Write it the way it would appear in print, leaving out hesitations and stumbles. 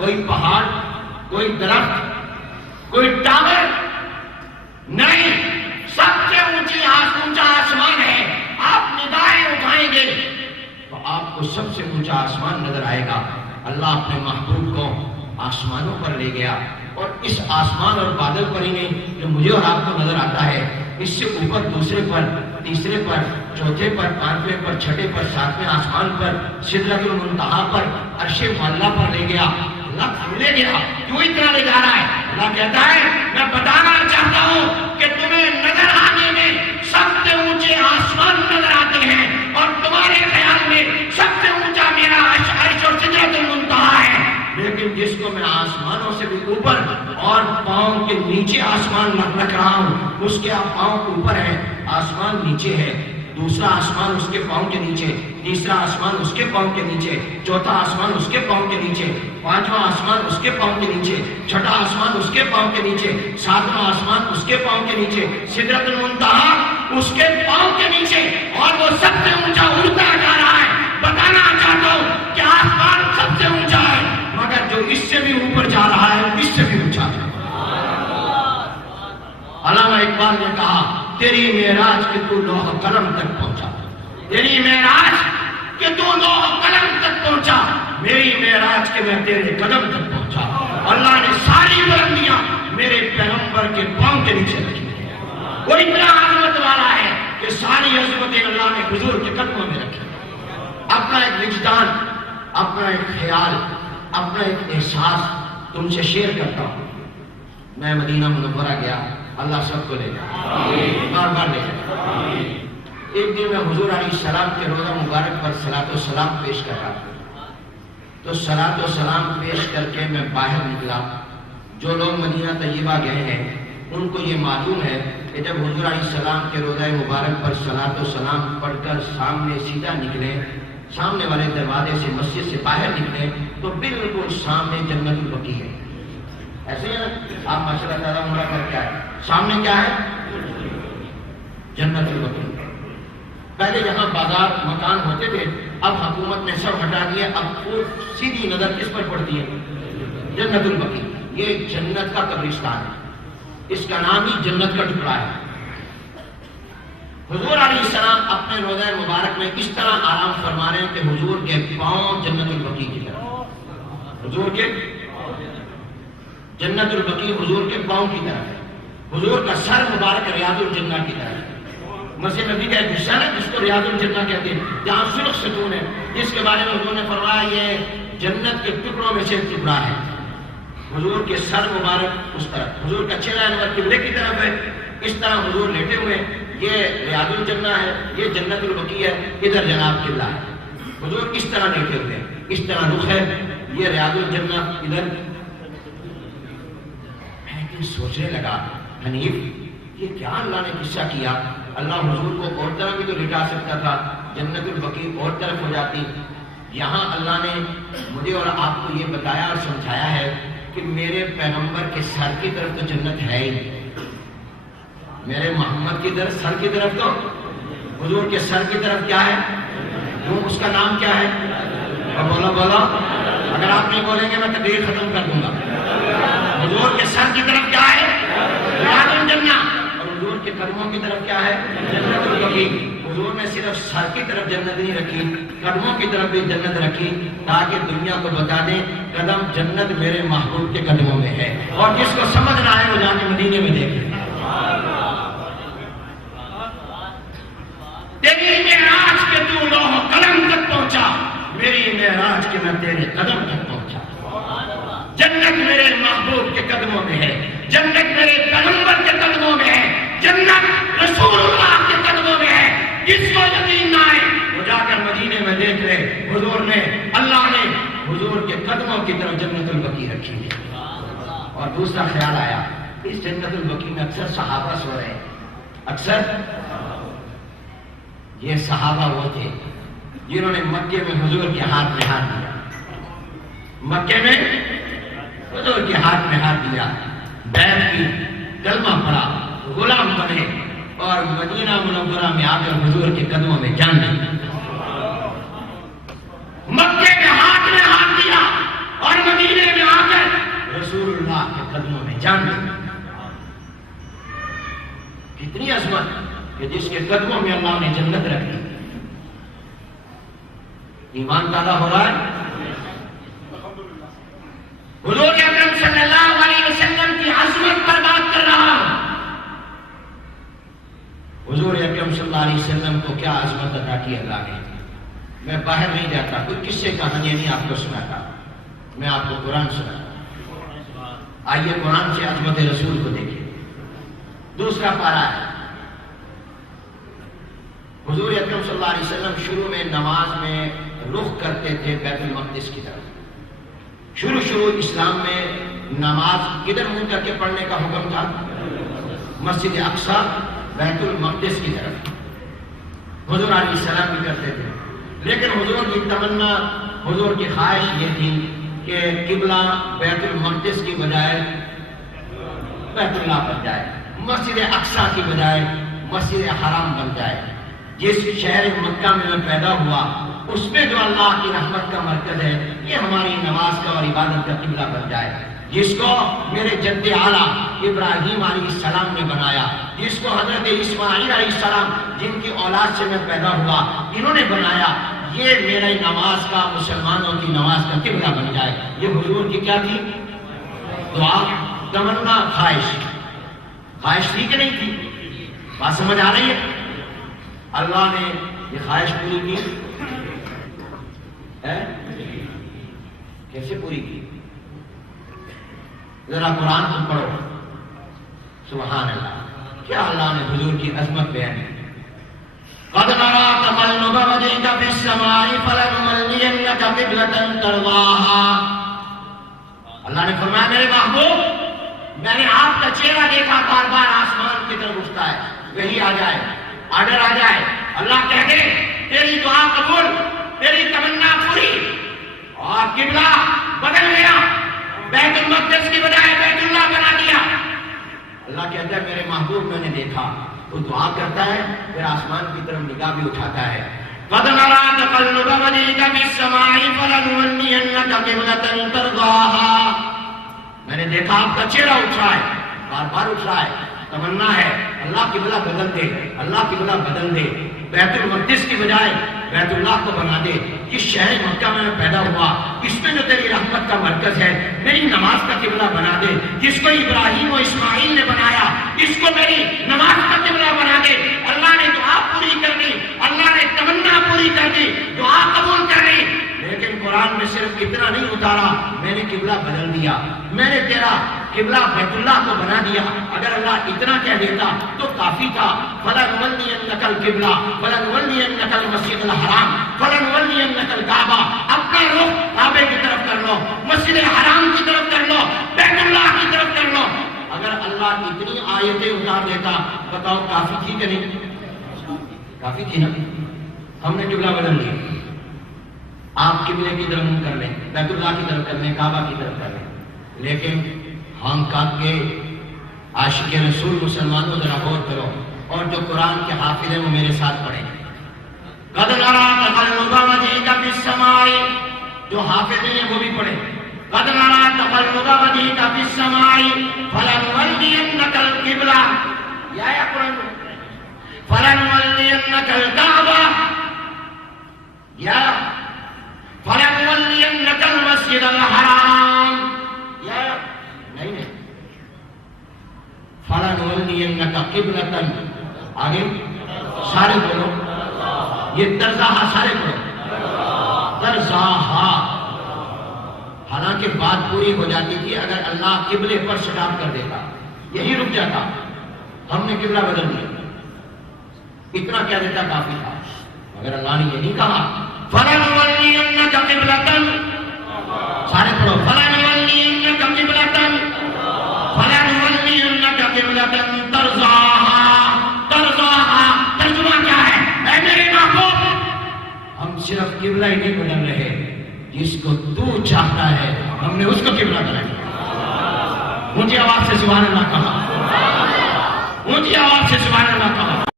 کوئی پہاڑ، کوئی درخت، کوئی ٹاور نہیں، سب سے اونچا آسمان ہے۔ آپ نگاہیں اٹھائیں گے تو آپ کو سب سے اونچا آسمان نظر آئے گا۔ اللہ اپنے محبوب کو آسمانوں پر لے گیا، اور اس آسمان اور بادل پر ہی نہیں جو مجھے اور آپ کو نظر آتا ہے، اس سے اوپر دوسرے پر، تیسرے پر، چوتھے پر، پانچویں پر، چھٹے پر، ساتویں آسمان پر، سدرۃ المنتہا پر، عرش معلیٰ پر لے گیا۔ اللہ کیوں لے گیا؟ کیوں اتنا لے جا رہا ہے؟ اللہ کہتا ہے میں بتانا چاہتا ہوں کہ تمہیں نظر آنے میں سب سے اونچے آسمان نظر آتے ہیں، اور تمہارے خیال میں سب سے اونچا میرا عرش اور سدرۃ المنتہا ہے، لیکن جس کو میں آسمانوں سے بھی اوپر اور پاؤں کے نیچے آسمان رکھ رہا ہوں، اس کے پاؤں اوپر ہے، آسمان نیچے ہے، دوسرا آسمان اس کے پاؤں کے نیچے، تیسرا آسمان اس کے پاؤں کے نیچے، چوتھا آسمان اس کے پاؤں کے نیچے، پانچواں آسمان اس کے پاؤں کے نیچے، چھٹا آسمان اس کے پاؤں کے نیچے، ساتواں آسمان اس کے پاؤں کے نیچے، سدرۃ المنتہا اس کے پاؤں کے نیچے، اور وہ سب سے اونچا اڑتا جا رہا ہے۔ بتانا چاہتا ہوں کہ آسمان سب سے اونچا ہے، مگر جو اس سے بھی اوپر جا رہا ہے اس سے بھی اونچا ہے۔ علامہ اقبال نے کہا تیری معراج کہ تو لوح قلم تک پہنچا، تیری معراج کہ تو لوح قلم تک پہنچا، میری معراج کہ میں تیرے قدم تک پہنچا۔ اللہ نے ساری بلندیاں میرے پیغمبر کے پاؤں کے نیچے رکھی ہیں۔ وہ اتنا عظمت والا ہے کہ ساری عظمتیں اللہ نے حضور کے قدموں میں رکھی۔ اپنا ایک وجدان، اپنا ایک خیال، اپنا ایک احساس تم سے شیئر کرتا ہوں۔ میں مدینہ منورہ گیا، اللہ سب کو لے جائے، بار بار لے جائے۔ ایک دن میں حضور علیہ السلام کے روضہ مبارک پر صلاۃ و سلام پیش کر رہا تھا، تو صلاۃ و سلام پیش کر کے میں باہر نکلا۔ جو لوگ مدینہ طیبہ گئے ہیں ان کو یہ معلوم ہے کہ جب حضور علیہ السلام کے روضہ مبارک پر صلاۃ و سلام پڑھ کر سامنے سیدھا نکلے، سامنے والے دروازے سے مسجد سے باہر نکلے، تو بالکل سامنے جنت البقیع ہے۔ ایسے ہی نا، آپ ماشاء اللہ تعالیٰ عمرہ کر کے آئے، سامنے کیا ہے؟ جنت البقیع۔ پہلے جہاں بازار مکان ہوتے تھے، اب حکومت نے سب ہٹا دیا، اب وہ سیدھی نظر کس پر پڑتی ہے؟ جنت البقیع۔ یہ جنت کا قبرستان ہے، اس کا نام ہی جنت کا ٹکڑا ہے۔ حضور علیہ السلام اپنے روضہ مبارک میں اس طرح آرام فرما رہے ہیں کہ حضور کے پاؤں جنت البقیع کی طرف، حضور کے جنت البقیع حضور کے پاؤں کی طرف ہے، حضور کا سر مبارک ریاض الجنہ کی طرف ہے۔ مسجد نبی کا ایک حصہ ہے جس کو ریاض الجنہ کہتے ہیں، جہاں سرخ ستون ہے، جس کے بارے میں حضور نے فرمایا یہ جنت کے ٹکڑوں میں سے ایک ٹکڑا ہے۔ حضور کے سر مبارک اس طرف، حضور کا چہرہ انور قبلے کی طرف ہے، اس طرح حضور لیٹے ہوئے، یہ ریاض الجنہ ہے، یہ جنت البقیع ہے، ادھر جناب قبلہ ہے۔ حضور اس طرح لیٹے ہوئے، اس طرح رخ ہے، یہ ریاض الجنہ ادھر۔ میں سوچنے لگا حنیف یہ کیا اللہ نے قصہ کیا؟ اللہ حضور کو اور طرف بھی تو لٹا سکتا تھا، جنت البقیع اور طرف ہو جاتی۔ یہاں اللہ نے مجھے اور آپ کو یہ بتایا اور سمجھایا ہے کہ میرے پیغمبر کے سر کی طرف تو جنت ہے ہی، میرے محمد کی طرف سر کی طرف تو حضور کے سر کی طرف کیا ہے؟ کیوں اس کا نام کیا ہے؟ اور بولو بولو، اگر آپ نہیں بولیں گے میں تقریر ختم کر دوں گا۔ حضور کے سر کی طرف کیا ہے؟ ریاض الجنہ، اور حضور کے قدموں کی طرف کیا ہے؟ جنت البقیع۔ حضور نے صرف سر کی طرف جنت نہیں رکھی، قدموں کی طرف بھی جنت رکھی، تاکہ دنیا کو بتا دیں قدم جنت میرے محبوب کے قدموں میں ہے، اور جس کو سمجھ رہا ہے وہ جا کے مدینے میں دیکھے۔ تیری معراج کے تو لوح قلم تک پہنچا، میری معراج کے میں تیرے قدم تک پہنچا۔ جنت میرے محبوب کے قدموں میں ہے، جنت میرے پیغمبر کے قدموں میں ہے، جنت رسول اللہ کے قدموں میں ہے۔ جس کو یقین نہ آئے وہ جا کر مدینے میں دیکھ لے، حضور نے، اللہ نے حضور کے قدموں کی طرف جنت البقیع رکھی ہے۔ اور دوسرا خیال آیا، اس جنت البقیع میں اکثر صحابہ سو رہے ہیں، اکثر یہ صحابہ وہ تھے جنہوں نے مکے میں حضور کے ہاتھ میں ہاتھ دیا، مکے میں حضور کے ہاتھ میں ہاتھ دیا، بیعت کی، کلمہ پڑھا، غلام بنے، اور مدینہ منورہ میں آ کر حضور کے قدموں میں جان دی۔ مکے میں ہاتھ دیا اور مدینے میں قدموں میں جان دے. کتنی عظمت کہ جس کے قدموں میں اللہ نے جنت رکھ دی. ایمان پیدا ہو رہا ہے. حضور اکرم صلی اللہ علیہ وسلم کی عظمت پر بات کر رہا ہوں. حضور اکرم صلی اللہ علیہ وسلم کو کیا عظمت عطا کی اللہ نے. میں باہر نہیں جاتا, کوئی قصے کہانیاں نہیں آپ کو سناتا, میں آپ کو قرآن سناتا. آئیے قرآن سے عظمت رسول کو دیکھیں. دوسرا پارہ ہے. حضور اکرم صلی اللہ علیہ وسلم شروع میں نماز میں رخ کرتے تھے بیت المقدس کی طرف. شروع اسلام میں نماز کدھر منہ کر کے پڑھنے کا حکم تھا؟ مسجد اقصی بیت المقدس کی طرف. حضور علیہ السلام بھی کرتے تھے, لیکن حضور کی تمنا, حضور کی خواہش یہ تھی کہ قبلہ بیت المقدس کی بجائے بیت اللہ بن جائے, مسجد اقصی کی بجائے مسجد حرام بن جائے. جس شہر مکہ میں پیدا ہوا اس میں جو اللہ کی رحمت کا مرکز ہے, یہ ہماری نماز کا اور عبادت کا قبلہ بن جائے. جس کو میرے جد اعلیٰ ابراہیم علیہ السلام نے بنایا, جس کو حضرت اسماعیل علیہ السلام جن کی اولاد سے میں پیدا ہوا انہوں نے بنایا, یہ میری نماز کا, مسلمانوں کی نماز کا قبلہ بن جائے. یہ حضور کی کیا تھی؟ دعا, تمنا, خواہش. خواہش تھی کہ نہیں تھی؟ بات سمجھ آ رہی ہے؟ اللہ نے یہ خواہش پوری کی. کیسے پوری کی؟ ذرا قرآن کو پڑھو. سبحان اللہ, کیا اللہ نے حضور کی عظمت بیان کی. قد نرى تقلب وجهك في السماء فلنولينك قبلة ترضاها. اللہ نے فرمایا میرے محبوب, میں نے آپ کا چہرہ دیکھا بار بار آسمان کی طرف اٹھتا ہے, وہی آ جائے, آرڈر آ جائے. اللہ کہہ دے تیری دعا قبول, تیری تمنا پوری, اور قبلہ بدل گیا, بیت المقدس کی بجائے بیت اللہ بنا دیا. اللہ کہتا ہے میرے محبوب میں نے دیکھا, وہ دعا کرتا ہے پھر آسمان کی طرف نگاہ بھی اٹھاتا ہے. قد نرى تقلب وجهك في السماء فلنولينك قبلة ترضاها. میں نے دیکھا آپ کا چہرہ اٹھ رہا ہے, بار بار اٹھ رہا ہے, تمنا ہے اللہ قبلہ بدل دے, اللہ قبلہ بدل دے, بیت المقدس کی بجائے بیت اللہ کو بنا دے. جس شہر مکہ میں پیدا ہوا اس میں جو تیری رحمت کا مرکز ہے, میری نماز کا قبلہ بنا دے. جس کو ابراہیم و اسماعیل نے بنایا اس کو میری نماز کا قبلہ بنا دے. اللہ نے دعا پوری کر دی, اللہ نے تمنا پوری کر دی, دعا قبول کر لی. لیکن قرآن میں صرف اتنا نہیں اتارا, میں نے قبلہ بدل دیا, میں نے تیرا قبلہ بیت اللہ کو بنا دیا. اگر اللہ اتنا کہہ دیتا تو کافی تھا. فَلَنُوَلِّيَنَّكَ الْقِبْلَةَ فَلَنُوَلِّيَنَّكَ الْمَسْجِدَ الْحَرَامَ فَلَنُوَلِّيَنَّكَ الْكَعْبَةَ. اپنا رخ کعبے کی طرف کر لو, مسجد حرام کی طرف کر لو, بیت اللہ کی طرف کر لو. اگر اللہ اتنی آیتیں اتار دیتا, بتاؤ کافی تھی کہ نہیں؟ کافی تھی نا. ہم نے قبلہ بدل لیا. آپ قبلے کی طرف منہ کر لیں, بیت اللہ کی طرف کر لیں, کعبہ کی طرف کر لیں. لیکن ہانگ کانگ کے عاشق رسول مسلمانوں ذرا غور کرو, اور جو قرآن کے حافظ ہیں وہ میرے ساتھ پڑھیں. قد نرى تقلب وجهك في السماء, جو حافظ نہیں ہیں وہ بھی پڑھیں. قد نرى تقلب وجهك في السماء فلنولينك القبلة, یا قرآن فلنولينك الكعبة, یا فلنولينك المسجد الحرام, یا نہیں فلنولينك قبلة. آگے سارے بولو, یہ ترضاہا سارے بولو, ترضاہا. حالانکہ بات پوری ہو جاتی تھی اگر اللہ قبلے پر سٹاپ کر دیتا, یہی رک جاتا. ہم نے قبلہ بدل دیا, اتنا کہہ دیتا کافی تھا. مگر اللہ نے یہ نہیں کہا فَلَنُوَلِّيَنَّكَ قِبْلَةً. سارے پڑھو, فَلَنُوَلِّيَنَّكَ قِبْلَةً فَلَنُوَلِّيَنَّكَ قِبْلَةً تَرْضَاهَا. ترضاها ترجمہ کیا ہے؟ اے میرے محبوب, ہم صرف قبلہ ہی نہیں بدل رہے, جس کو تو چاہتا ہے ہم نے اس کو قبلہ بنایا. اونچی آواز سے سبحان اللہ کہا, اونچی آواز سے سبحان اللہ کہا.